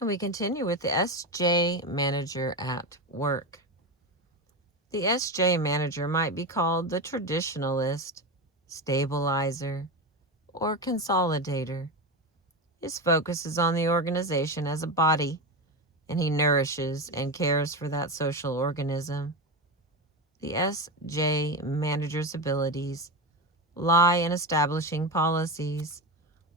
And we continue with the SJ manager at work. The SJ manager might be called the traditionalist, stabilizer, or consolidator. His focus is on the organization as a body, and he nourishes and cares for that social organism. The SJ manager's abilities lie in establishing policies,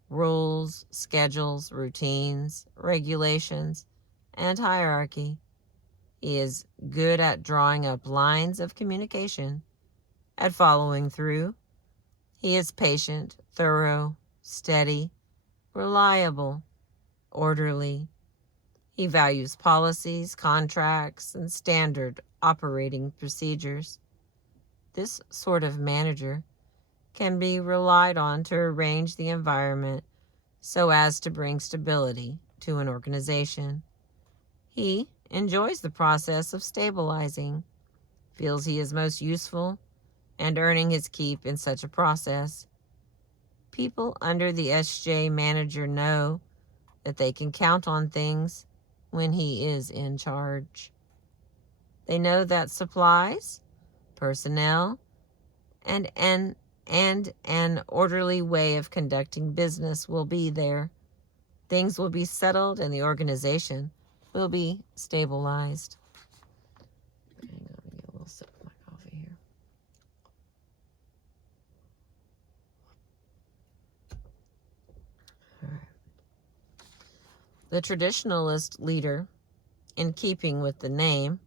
rules, schedules, routines, regulations, and hierarchy. He is good at drawing up lines of communication, at following through. He is patient, thorough, steady, reliable, orderly. He values policies, contracts, and standard operating procedures. This sort of manager can be relied on to arrange the environment so as to bring stability to an organization. He enjoys the process of stabilizing, feels he is most useful, and earning his keep in such a process. People under the SJ manager know that they can count on things when he is in charge. They know that supplies, personnel, and an orderly way of conducting business will be there. Things will be settled and the organization will be stabilized. Hang on, let me get a little sip of my coffee here. All right. The traditionalist leader, in keeping with the name,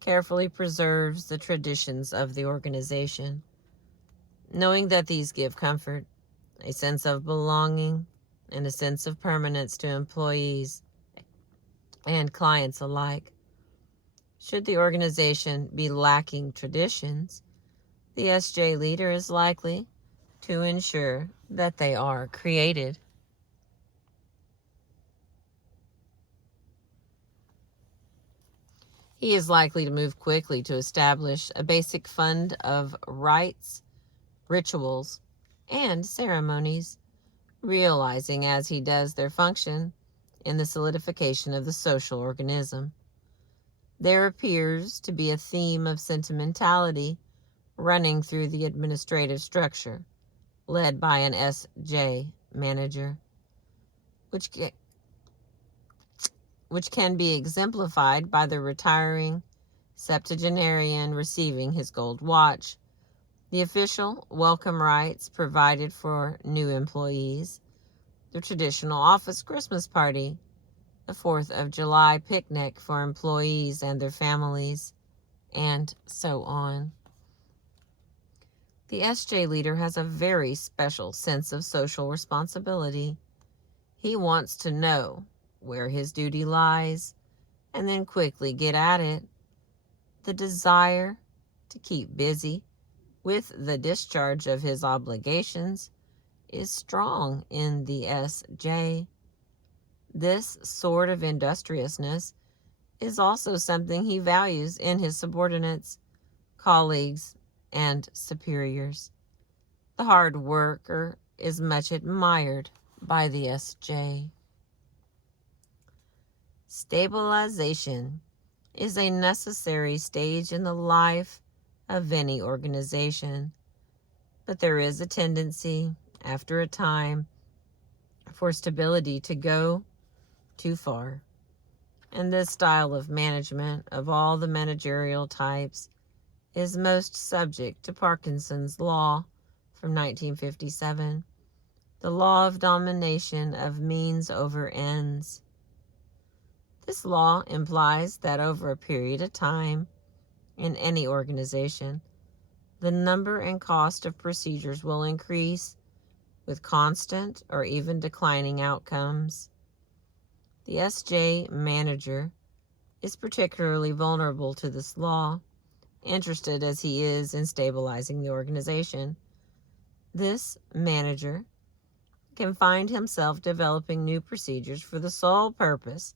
carefully preserves the traditions of the organization, knowing that these give comfort, a sense of belonging, and a sense of permanence to employees and clients alike. Should the organization be lacking traditions, the SJ leader is likely to ensure that they are created. He is likely to move quickly to establish a basic fund of rites, rituals, and ceremonies, realizing as he does their function in the solidification of the social organism. There appears to be a theme of sentimentality running through the administrative structure, led by an SJ manager, which can be exemplified by the retiring septuagenarian receiving his gold watch, the official welcome rites provided for new employees, the traditional office Christmas party, the 4th of July picnic for employees and their families, and so on. The SJ leader has a very special sense of social responsibility. He wants to know where his duty lies and then quickly get at it. The desire to keep busy with the discharge of his obligations is strong in the SJ. This sort of industriousness is also something he values in his subordinates, colleagues, and superiors. The hard worker is much admired by the SJ. Stabilization is a necessary stage in the life of any organization, but there is a tendency, after a time, for stability to go too far. And this style of management, of all the managerial types, is most subject to Parkinson's law from 1957, the law of domination of means over ends. This law implies that over a period of time, in any organization, the number and cost of procedures will increase with constant or even declining outcomes. The SJ manager is particularly vulnerable to this law, interested as he is in stabilizing the organization. This manager can find himself developing new procedures for the sole purpose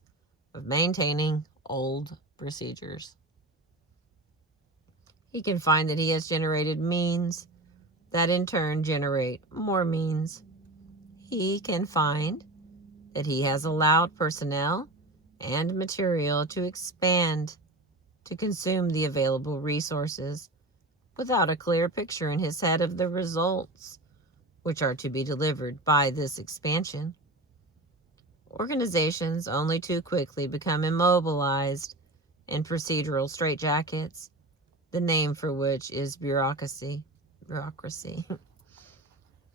of maintaining old procedures. He can find that he has generated means that in turn generate more means. He can find that he has allowed personnel and material to expand, to consume the available resources, without a clear picture in his head of the results which are to be delivered by this expansion. Organizations only too quickly become immobilized in procedural straitjackets, the name for which is bureaucracy.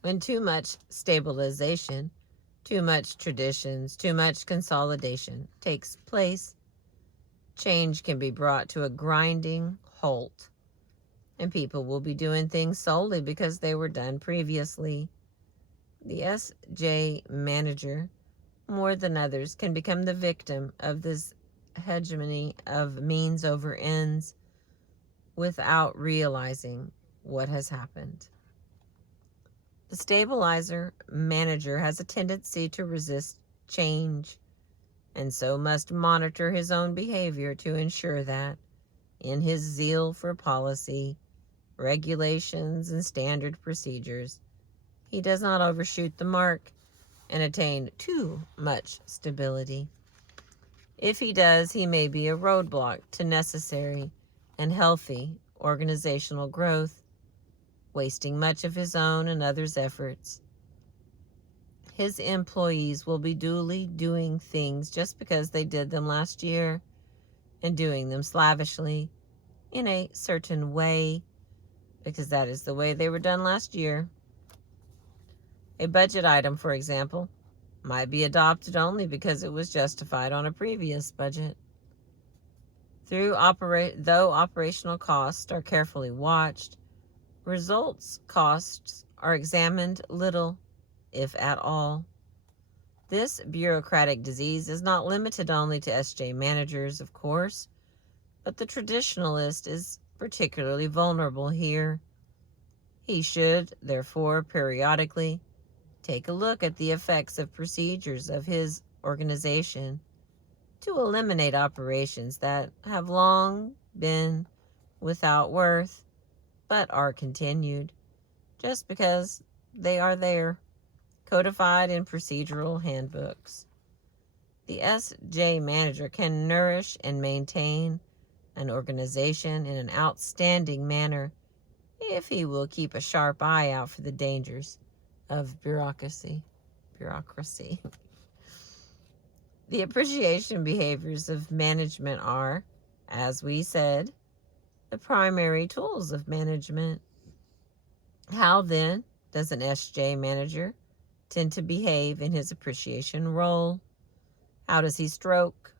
When too much stabilization, too much traditions, too much consolidation takes place, change can be brought to a grinding halt, and people will be doing things solely because they were done previously. The SJ manager, more than others, can become the victim of this hegemony of means over ends without realizing what has happened. The stabilizer manager has a tendency to resist change, and so must monitor his own behavior to ensure that, in his zeal for policy, regulations, and standard procedures, he does not overshoot the mark and attain too much stability. If he does, he may be a roadblock to necessary and healthy organizational growth, wasting much of his own and others' efforts. His employees will be duly doing things just because they did them last year, and doing them slavishly in a certain way, because that is the way they were done last year. A budget item, for example, might be adopted only because it was justified on a previous budget. Though operational costs are carefully watched, results costs are examined little, if at all. This bureaucratic disease is not limited only to SJ managers, of course, but the traditionalist is particularly vulnerable here. He should, therefore, periodically take a look at the effects of procedures of his organization to eliminate operations that have long been without worth but are continued just because they are there, codified in procedural handbooks. The SJ manager can nourish and maintain an organization in an outstanding manner if he will keep a sharp eye out for the dangers of bureaucracy. The appreciation behaviors of management are, as we said, the primary tools of management. How then does an SJ manager tend to behave in his appreciation role? How does he stroke?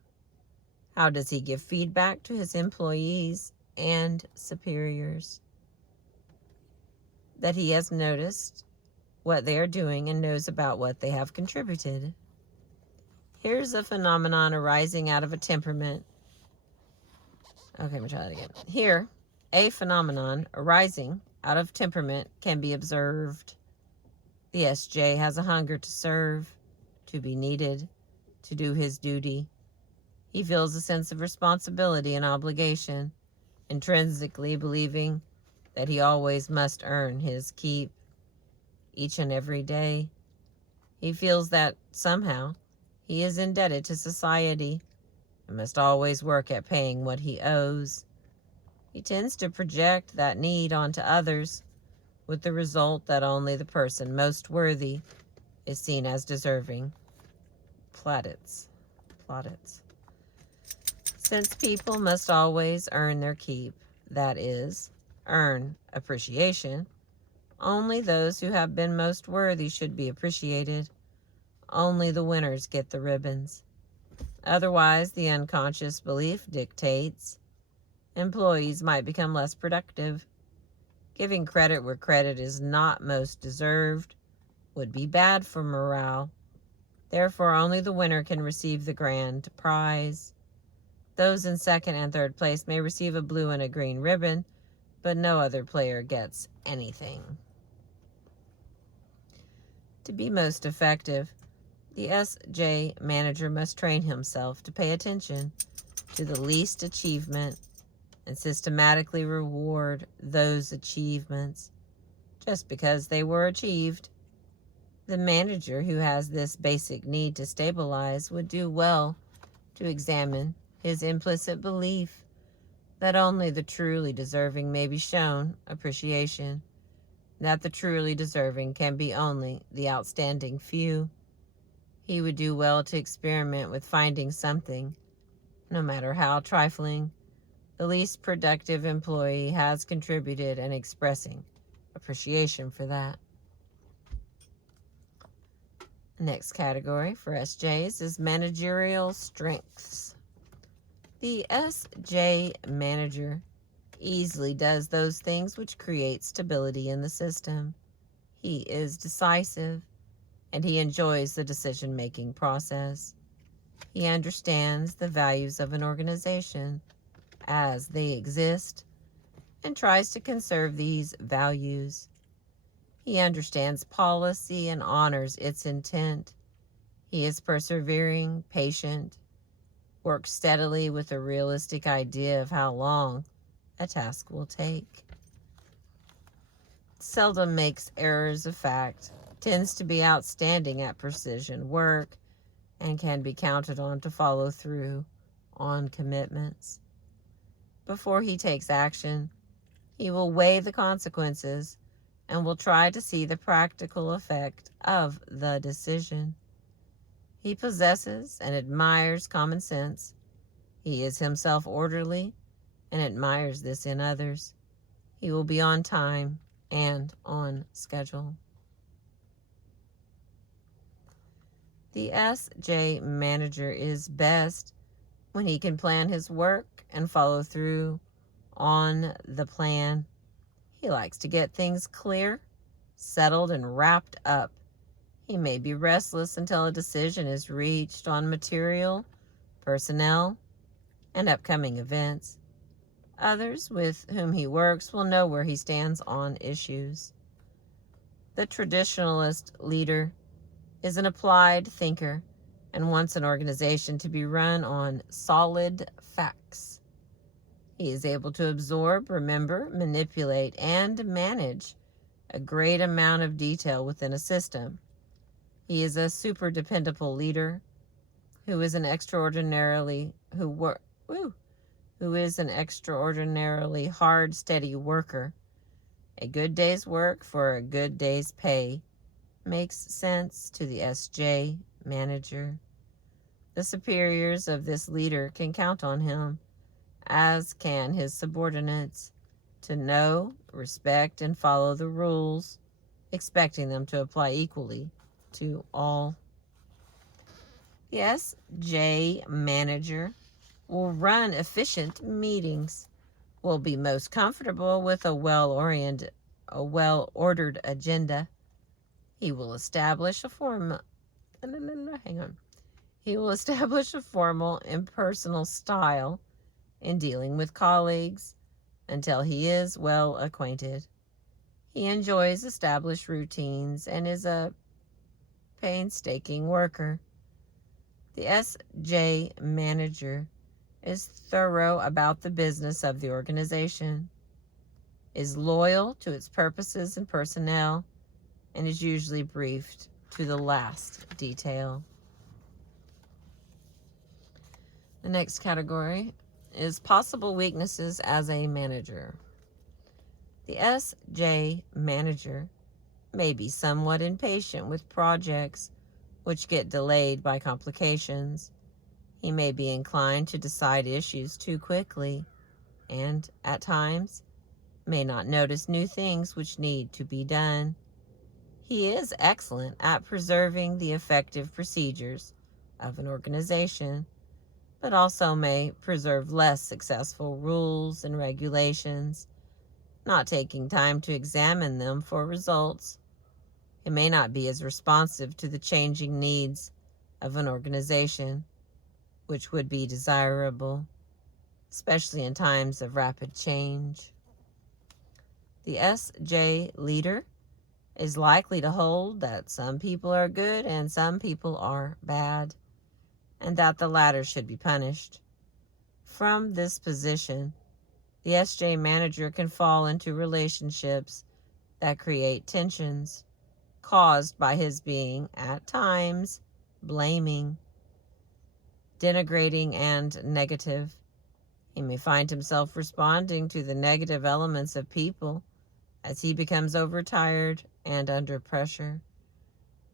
How does he give feedback to his employees and superiors? That he has noticed what they are doing and knows about what they have contributed. Here's a phenomenon arising out of a temperament. Okay, let me try that again. Here, a phenomenon arising out of temperament can be observed. The SJ has a hunger to serve, to be needed, to do his duty. He feels a sense of responsibility and obligation, intrinsically believing that he always must earn his keep each and every day. He feels that somehow he is indebted to society and must always work at paying what he owes. He tends to project that need onto others, with the result that only the person most worthy is seen as deserving. Plaudits. Since people must always earn their keep, that is, earn appreciation, only those who have been most worthy should be appreciated. Only the winners get the ribbons. Otherwise, the unconscious belief dictates employees might become less productive. Giving credit where credit is not most deserved would be bad for morale. Therefore, only the winner can receive the grand prize. Those in second and third place may receive a blue and a green ribbon, but no other player gets anything. To be most effective, the SJ manager must train himself to pay attention to the least achievement and systematically reward those achievements just because they were achieved. The manager who has this basic need to stabilize would do well to examine his implicit belief that only the truly deserving may be shown appreciation, that the truly deserving can be only the outstanding few. He would do well to experiment with finding something, no matter how trifling, the least productive employee has contributed, and expressing appreciation for that. Next category for SJs is managerial strengths. The SJ manager easily does those things which create stability in the system. He is decisive, and he enjoys the decision-making process. He understands the values of an organization as they exist and tries to conserve these values. He understands policy and honors its intent. He is persevering, patient, works steadily with a realistic idea of how long a task will take. Seldom makes errors of fact, tends to be outstanding at precision work, and can be counted on to follow through on commitments. Before he takes action, he will weigh the consequences and will try to see the practical effect of the decision. He possesses and admires common sense. He is himself orderly and admires this in others. He will be on time and on schedule. The SJ manager is best when he can plan his work and follow through on the plan. He likes to get things clear, settled, and wrapped up. He may be restless until a decision is reached on material, personnel, and upcoming events. Others with whom he works will know where he stands on issues. The traditionalist leader is an applied thinker and wants an organization to be run on solid facts. He is able to absorb, remember, manipulate, and manage a great amount of detail within a system. He is a super dependable leader who is an extraordinarily hard, steady worker. A good day's work for a good day's pay makes sense to the SJ manager. The superiors of this leader can count on him, as can his subordinates, to know, respect, and follow the rules, expecting them to apply equally to all. The SJ manager will run efficient meetings, will be most comfortable with a well-ordered agenda. He will establish a formal impersonal style in dealing with colleagues until he is well acquainted. He enjoys established routines and is a painstaking worker. The SJ manager is thorough about the business of the organization, is loyal to its purposes and personnel, and is usually briefed to the last detail. The next category is possible weaknesses as a manager. The SJ manager may be somewhat impatient with projects which get delayed by complications. He may be inclined to decide issues too quickly and, at times, may not notice new things which need to be done. He is excellent at preserving the effective procedures of an organization, but also may preserve less successful rules and regulations, not taking time to examine them for results. It may not be as responsive to the changing needs of an organization, which would be desirable, especially in times of rapid change. The SJ leader is likely to hold that some people are good and some people are bad, and that the latter should be punished. From this position, the SJ manager can fall into relationships that create tensions, caused by his being, at times, blaming. denigrating and negative. He may find himself responding to the negative elements of people as he becomes overtired and under pressure.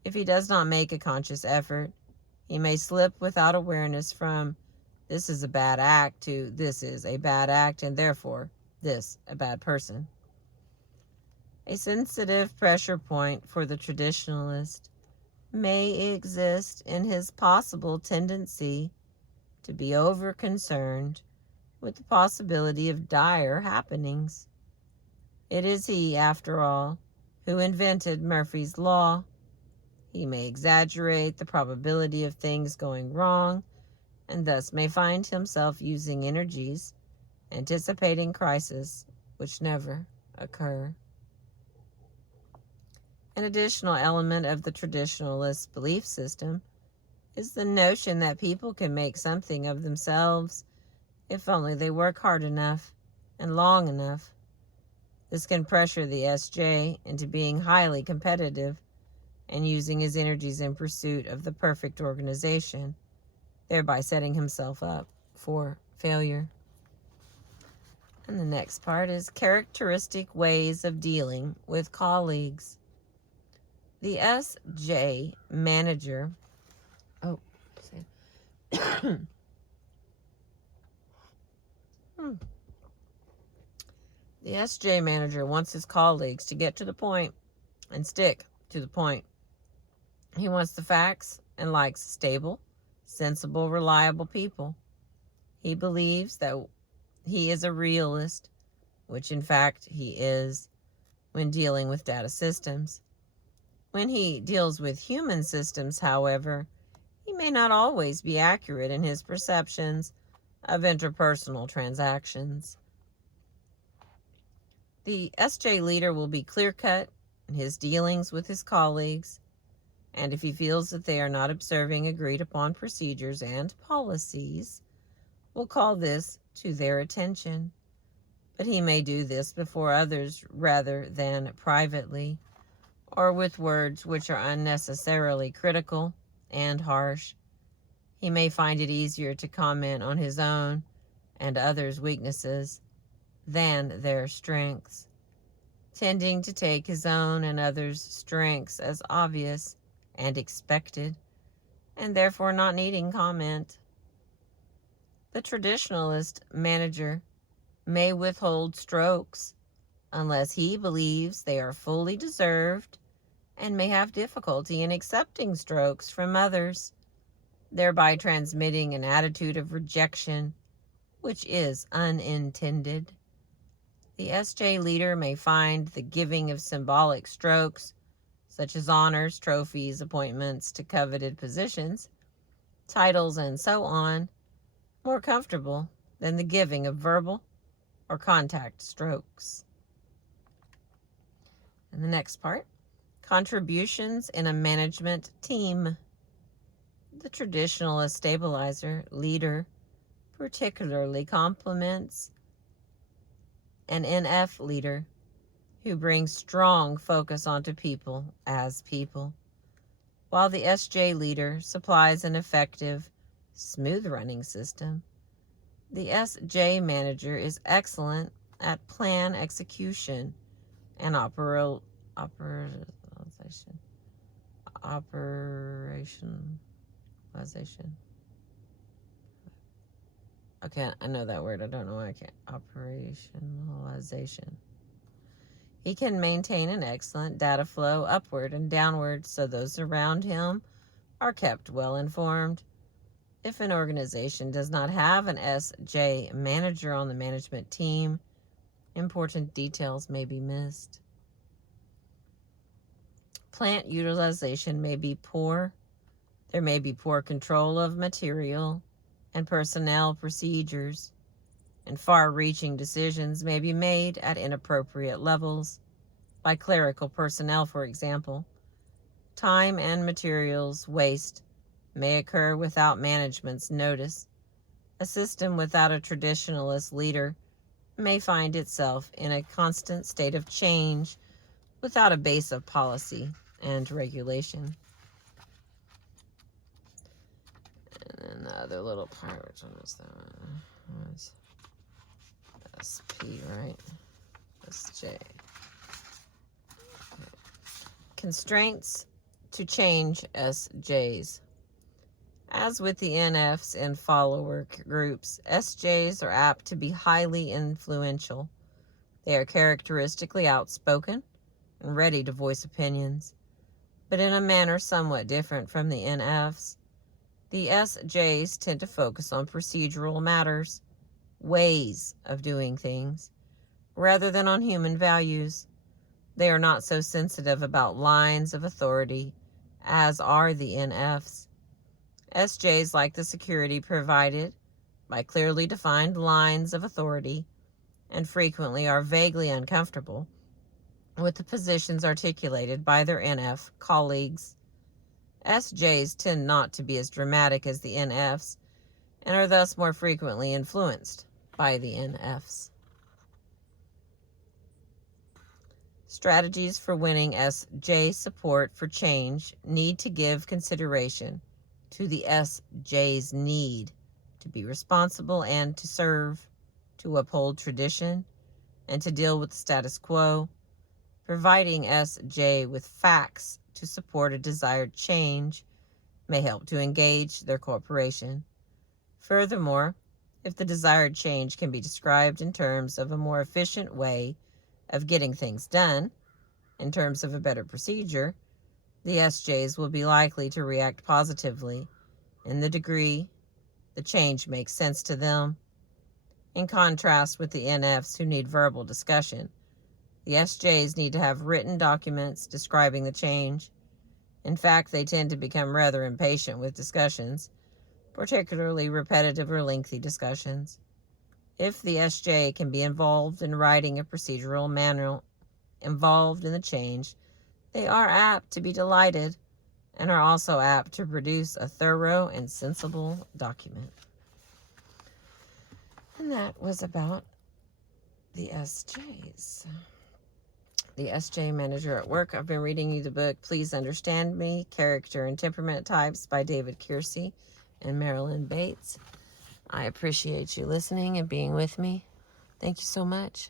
If he does not make a conscious effort, he may slip without awareness from this is a bad act to this is a bad act and therefore this a bad person. A sensitive pressure point for the traditionalist may exist in his possible tendency to be over-concerned with the possibility of dire happenings. It is he, after all, who invented Murphy's Law. He may exaggerate the probability of things going wrong, and thus may find himself using energies, anticipating crises which never occur. An additional element of the traditionalist belief system is the notion that people can make something of themselves if only they work hard enough and long enough. This can pressure the SJ into being highly competitive and using his energies in pursuit of the perfect organization, thereby setting himself up for failure. And the next part is characteristic ways of dealing with colleagues. The SJ manager, the SJ manager wants his colleagues to get to the point and stick to the point. He wants the facts and likes stable, sensible, reliable people. He believes that he is a realist, which in fact he is when dealing with data systems. When he deals with human systems, however, he may not always be accurate in his perceptions of interpersonal transactions. The SJ leader will be clear-cut in his dealings with his colleagues, and if he feels that they are not observing agreed-upon procedures and policies, will call this to their attention. But he may do this before others rather than privately, or with words which are unnecessarily critical and harsh. He may find it easier to comment on his own and others' weaknesses than their strengths, tending to take his own and others' strengths as obvious and expected, and therefore not needing comment. The traditionalist manager may withhold strokes unless he believes they are fully deserved, and may have difficulty in accepting strokes from others, thereby transmitting an attitude of rejection, which is unintended. The SJ leader may find the giving of symbolic strokes, such as honors, trophies, appointments to coveted positions, titles, and so on, more comfortable than the giving of verbal or contact strokes. And the next part, contributions in a management team. The traditionalist stabilizer leader particularly complements an NF leader who brings strong focus onto people as people, while the SJ leader supplies an effective, smooth-running system. The SJ manager is excellent at plan execution and operationalization. Okay, I know that word. I don't know why I can't. Operationalization. He can maintain an excellent data flow upward and downward so those around him are kept well informed. If an organization does not have an SJ manager on the management team, important details may be missed. Plant utilization may be poor. There may be poor control of material and personnel procedures, and far-reaching decisions may be made at inappropriate levels by clerical personnel, for example. Time and materials waste may occur without management's notice. A system without a traditionalist leader may find itself in a constant state of change without a base of policy and regulation. then the other little part, which one was that one? Was SP, right? SJ. Okay. Constraints to change SJs. As with the NFs and follower groups, SJs are apt to be highly influential. They are characteristically outspoken and ready to voice opinions, but in a manner somewhat different from the NFs. The SJs tend to focus on procedural matters, ways of doing things, rather than on human values. They are not so sensitive about lines of authority as are the NFs. SJs like the security provided by clearly defined lines of authority and frequently are vaguely uncomfortable with the positions articulated by their NF colleagues. SJs tend not to be as dramatic as the NFs and are thus more frequently influenced by the NFs. Strategies for winning SJ support for change need to give consideration to the SJ's need to be responsible and to serve, to uphold tradition, and to deal with the status quo. Providing SJ with facts to support a desired change may help to engage their cooperation. Furthermore, if the desired change can be described in terms of a more efficient way of getting things done, in terms of a better procedure, the SJs will be likely to react positively in the degree the change makes sense to them. In contrast with the NFs who need verbal discussion, the SJs need to have written documents describing the change. In fact, they tend to become rather impatient with discussions, particularly repetitive or lengthy discussions. If the SJ can be involved in writing a procedural manual involved in the change, they are apt to be delighted and are also apt to produce a thorough and sensible document. And that was about the SJs. The SJ Manager at Work. I've been reading you the book Please Understand Me, Character and Temperament Types by David Keirsey and Marilyn Bates. I appreciate you listening and being with me. Thank you so much.